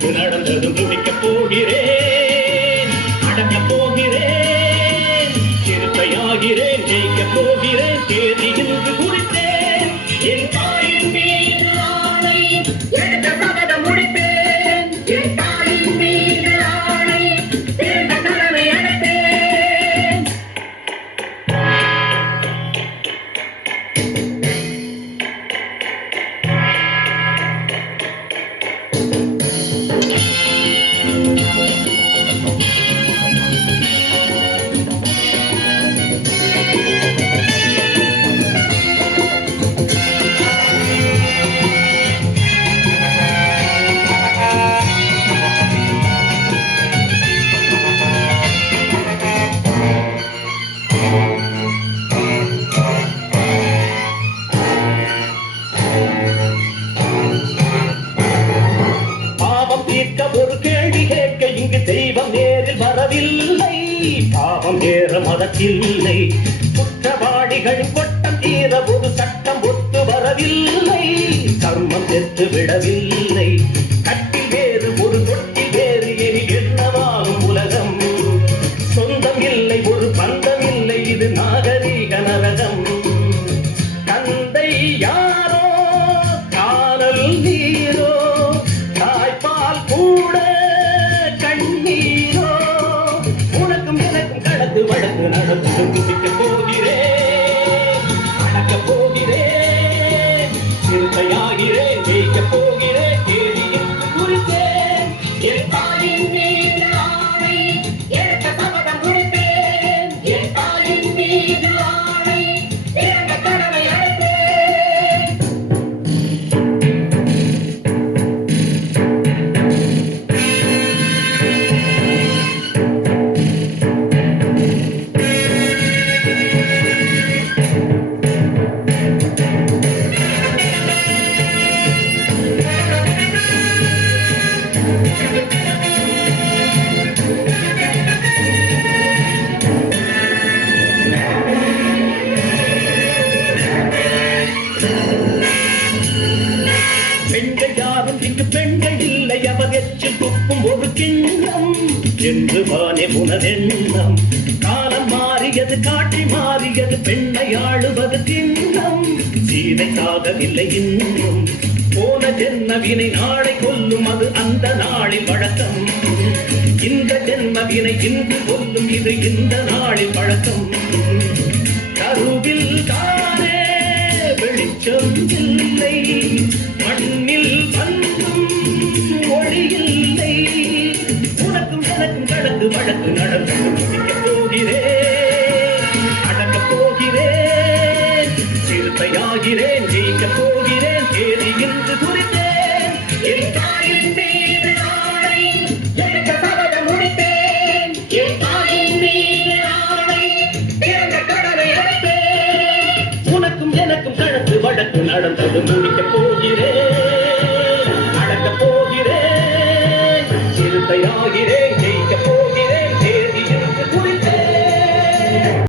எனக்கு நடந்தது முடிக்க போகிறேன். அடக்க போகிறேன். சிறுத்தையாகிறேன் ஜெயிக்க போகிறேன். நேரில் பாவம் ஏற மதத்தில்லை. குற்றவாளிகள் கொட்டம் தீர ஒரு சட்டம் ஒத்து வரவில்லை. கர்மம் செத்து விடவில்லை. கட்டில் வேறு ஒரு தொட்டில் வேறு எரி என்னவாகும் உலகம்? சொந்தம் இல்லை ஒரு பந்தம் இல்லை இது நாகரீக நரகம். தந்தை யாரோ காதல் நீர் சிறுத்தையாகிறேன் ஜெயிக்க போகிறேன் பெண்கள் யாரும் இங்கு பெண்கள் இல்லை. அவர் எச்சில் துப்பும் ஒரு கிண்ணம். என்று வானே உனதெண்ணம் காலம் மாறியது காட்டி மாறியது பெண்ணை ஆளுவது கிண்ணம். சீதை சாகவில்லை இன்னும். போன ஜென்மவினை நாளை கொல்லும் அது அந்த நாளில் வழக்கம். இந்த ஜென்மவினை இன்று கொல்லும் இது இந்த நாளில் வழக்கம். வெளிச்சம் இல்லை. மண்ணில் வந்தும் ஒளி உனக்கும் எனக்கும் கடந்து வழக்கு நடந்து போகிறேன். போகிறேன். சிறுத்தையாகிறேன். நடந்தது முடிக்க போகிறேன்.